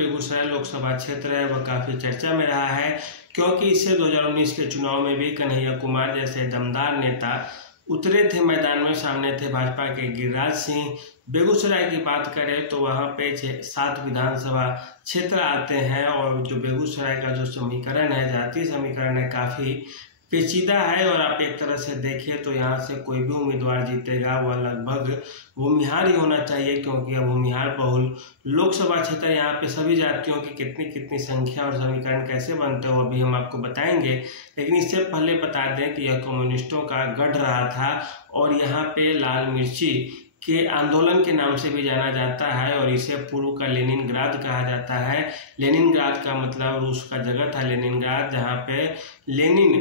बेगूसराय लोकसभा क्षेत्र है वह काफ़ी चर्चा में रहा है, क्योंकि इससे 2019 के चुनाव में भी कन्हैया कुमार जैसे दमदार नेता उतरे थे मैदान में। सामने थे भाजपा के गिरिराज सिंह। बेगूसराय की बात करें तो वहाँ पे 7 विधानसभा क्षेत्र आते हैं और जो बेगूसराय का जो समीकरण है, जातीय समीकरण है, काफ़ी पेचीदा है। और आप एक तरह से देखें तो यहाँ से कोई भी उम्मीदवार जीतेगा वह लगभग भूमिहार ही होना चाहिए, क्योंकि यह भूमिहार बहुल लोकसभा क्षेत्र। यहाँ पे सभी जातियों की कितनी संख्या और समीकरण कैसे बनते हो अभी हम आपको बताएंगे, लेकिन इससे पहले बता दें कि यह कम्युनिस्टों का गढ़ रहा था और यहाँ पे लाल मिर्ची के आंदोलन के नाम से भी जाना जाता है और इसे पूर्व का लेनिनग्राद कहा जाता है। लेनिनग्राद का मतलब रूस का जगह था लेनिनग्राद, जहाँ पे लेनिन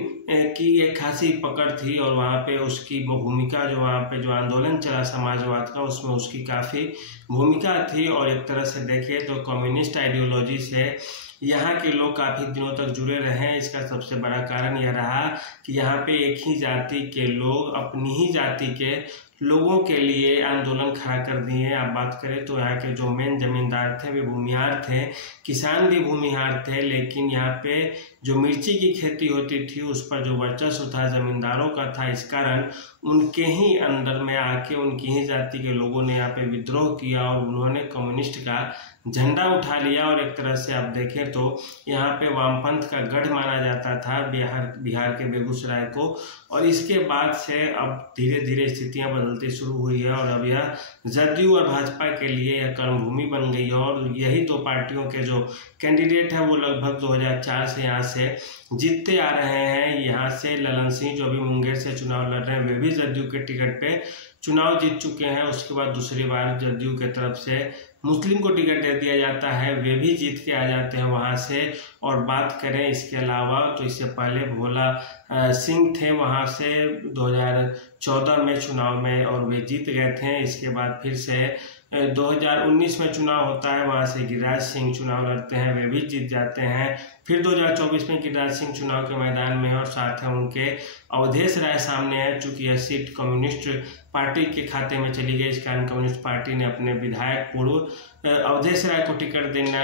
की एक खासी पकड़ थी और वहाँ पे उसकी भूमिका, जो वहाँ पे जो आंदोलन चला समाजवाद का, उसमें उसकी काफ़ी भूमिका थी। और एक तरह से देखें तो कम्युनिस्ट आइडियोलॉजी से यहाँ के लोग काफ़ी दिनों तक जुड़े रहे। इसका सबसे बड़ा कारण यह रहा कि यहाँ पे एक ही जाति के लोग अपनी ही जाति के लोगों के लिए आंदोलन खड़ा कर दिए। आप बात करें तो यहाँ के जो मेन जमींदार थे वे भूमिहार थे, किसान भी भूमिहार थे, लेकिन यहाँ पे जो मिर्ची की खेती होती थी उस पर जो वर्चस्व था जमींदारों का था। इस कारण उनके ही अंदर में आके उनकी ही जाति के लोगों ने यहाँ पे विद्रोह किया और उन्होंने कम्युनिस्ट का झंडा उठा लिया। और एक तरह से आप देखें तो यहाँ पे वामपंथ का गढ़ माना जाता था बिहार के बेगूसराय को। और इसके बाद से अब धीरे धीरे स्थितियां बदलती शुरू हुई है और अब यह जदयू और भाजपा के लिए यह कर्मभूमि बन गई है। और यही 2 पार्टियों के जो कैंडिडेट हैं वो लगभग 2004 से यहाँ से जीतते आ रहे हैं। यहाँ से ललन सिंह जो भी मुंगेर से चुनाव लड़ रहे हैं वे भी जदयू के टिकट पे चुनाव जीत चुके हैं। उसके बाद दूसरी बार जदयू के तरफ से मुस्लिम को टिकट दे दिया जाता है, वे भी जीत के आ जाते हैं वहाँ से। और बात करें इसके अलावा तो इससे पहले भोला सिंह थे वहाँ से 2014 में चुनाव में और वे जीत गए थे। इसके बाद फिर से 2019 में चुनाव होता है, वहाँ से गिरिराज सिंह चुनाव लड़ते हैं, वे भी जीत जाते हैं। फिर 2024 में गिरिराज सिंह चुनाव के मैदान में है और साथ है उनके अवधेश राय सामने है। चूँकि यह सीट कम्युनिस्ट पार्टी के खाते में चली गई, इस कारण कम्युनिस्ट पार्टी ने अपने विधायक पूर्व अवधेश राय को टिकट देना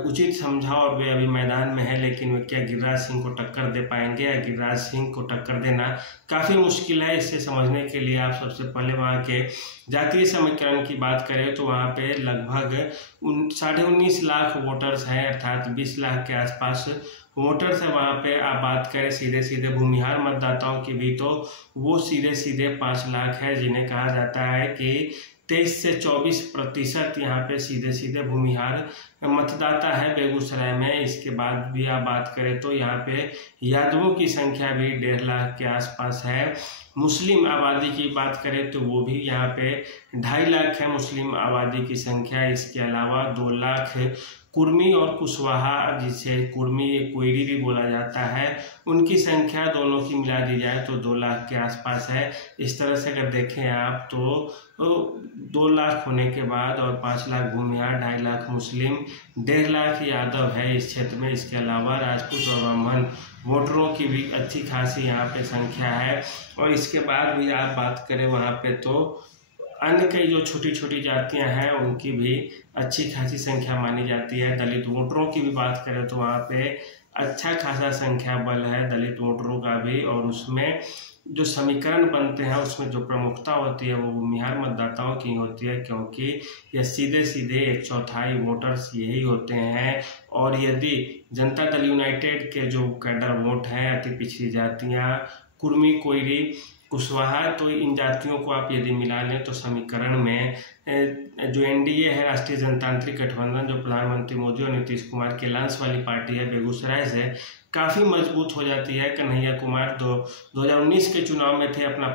उचित समझा और वे अभी मैदान में है। लेकिन वे क्या गिरिराज सिंह को टक्कर दे पाएंगे या गिरिराज सिंह को टक्कर देना काफ़ी मुश्किल है। इससे समझने के लिए आप सबसे पहले वहाँ के जातीय समीकरण की बात करें तो वहाँ पे लगभग 19.5 लाख वोटर्स हैं, अर्थात 20 लाख के आसपास वोटर्स है वहाँ पे। आप बात करें सीधे भूमिहार मतदाताओं की भी तो वो सीधे 5 लाख है, जिन्हें कहा जाता है कि 23 से 24% यहाँ पे सीधे भूमिहार मतदाता है बेगूसराय में। इसके बाद भी आप बात करें तो यहाँ पे यादवों की संख्या भी 1.5 लाख के आसपास है। मुस्लिम आबादी की बात करें तो वो भी यहाँ पे 2.5 लाख है मुस्लिम आबादी की संख्या। इसके अलावा 2 लाख कुर्मी और कुशवाहा, जिसे कुर्मी कोयरी भी बोला जाता है, उनकी संख्या दोनों की मिला दी जाए तो 2 लाख के आसपास है। इस तरह से अगर देखें आप तो 2 लाख होने के बाद और 5 लाख भूमिहार, 2.5 लाख मुस्लिम, 1.5 लाख यादव है इस क्षेत्र में। इसके अलावा राजपूत और ब्राह्मण वोटरों की भी अच्छी खासी यहाँ पे संख्या है। और इसके बाद भी आप बात करें वहाँ पे तो अन्य कई जो छोटी जातियां हैं उनकी भी अच्छी खासी संख्या मानी जाती है। दलित वोटरों की भी बात करें तो वहाँ पे अच्छा खासा संख्या बल है दलित वोटरों का भी। और उसमें जो समीकरण बनते हैं उसमें जो प्रमुखता होती है वो भूमिहार मतदाताओं की होती है, क्योंकि यह सीधे 1/4 वोटर्स यही होते हैं। और यदि जनता दल यूनाइटेड के जो कैडर वोट हैं, अति पिछड़ी जातियाँ, कुर्मी, कोयरी, कुशवाहा, तो इन जातियों को आप यदि मिला लें तो समीकरण में जो एनडीए है, राष्ट्रीय जनतांत्रिक गठबंधन, जो प्रधानमंत्री मोदी और नीतीश कुमार के लांस वाली पार्टी है, बेगूसराय से काफ़ी मजबूत हो जाती है। कन्हैया कुमार 2019 के चुनाव में थे, अपना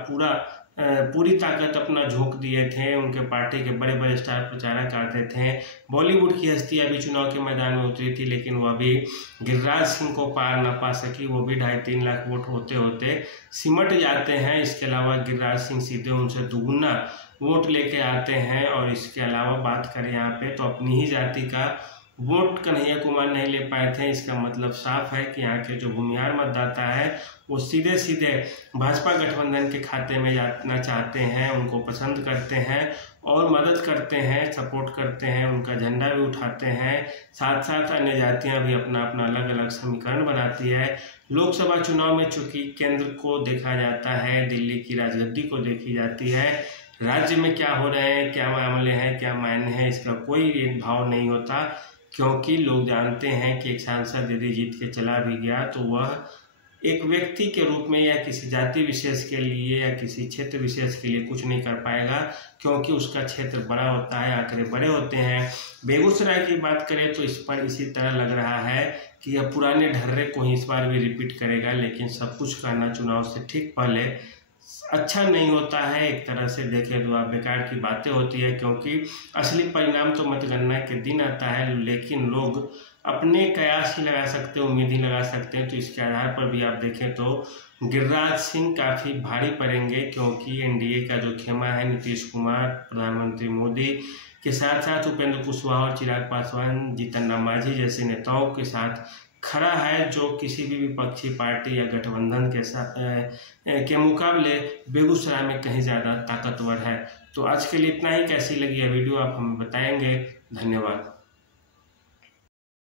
पूरी ताकत अपना झोंक दिए थे। उनके पार्टी के बड़े स्टार प्रचारक आते थे, बॉलीवुड की हस्तियां भी चुनाव के मैदान में उतरी थी, लेकिन वह भी गिरिराज सिंह को पार न पा सकी। वो भी 2.5-3 लाख वोट होते सिमट जाते हैं। इसके अलावा गिरिराज सिंह सीधे उनसे दुगुना वोट लेके आते हैं। और इसके अलावा बात करें यहाँ पे तो अपनी ही जाति का वोट कन्हैया कुमार नहीं ले पाए थे। इसका मतलब साफ है कि यहाँ के जो भूमिहार मतदाता है वो सीधे सीधे भाजपा गठबंधन के खाते में जाना चाहते हैं, उनको पसंद करते हैं और मदद करते हैं, सपोर्ट करते हैं, उनका झंडा भी उठाते हैं। साथ साथ अन्य जातियां भी अपना अपना अलग अलग समीकरण बनाती है। लोकसभा चुनाव में चूंकि केंद्र को देखा जाता है, दिल्ली की राजगद्दी को देखी जाती है, राज्य में क्या हो रहे हैं, क्या मामले हैं, क्या मायने हैं, इसका कोई भाव नहीं होता, क्योंकि लोग जानते हैं कि एक सांसद यदि जीत के चला भी गया तो वह एक व्यक्ति के रूप में या किसी जाति विशेष के लिए या किसी क्षेत्र विशेष के लिए कुछ नहीं कर पाएगा, क्योंकि उसका क्षेत्र बड़ा होता है, आंकड़े बड़े होते हैं। बेगूसराय की बात करें तो इस पर इसी तरह लग रहा है कि यह पुराने ढर्रे को ही इस बार भी रिपीट करेगा, लेकिन सब कुछ करना चुनाव से ठीक पहले अच्छा नहीं होता है। एक तरह से देखें तो आप बेकार की बातें होती है, क्योंकि असली परिणाम तो मतगणना के दिन आता है, लेकिन लोग अपने कयास ही लगा सकते हैं, उम्मीद ही लगा सकते हैं। तो इसके आधार पर भी आप देखें तो गिरिराज सिंह काफ़ी भारी पड़ेंगे, क्योंकि एनडीए का जो खेमा है नीतीश कुमार, प्रधानमंत्री मोदी के साथ साथ उपेंद्र कुशवाहा और चिराग पासवान, जीतन राम मांझी जैसे नेताओं के साथ खड़ा है, जो किसी भी विपक्षी पार्टी या गठबंधन के साथ के मुकाबले बेगूसराय में कहीं ज़्यादा ताकतवर है। तो आज के लिए इतना ही। कैसी लगी यह वीडियो आप हमें बताएंगे। धन्यवाद।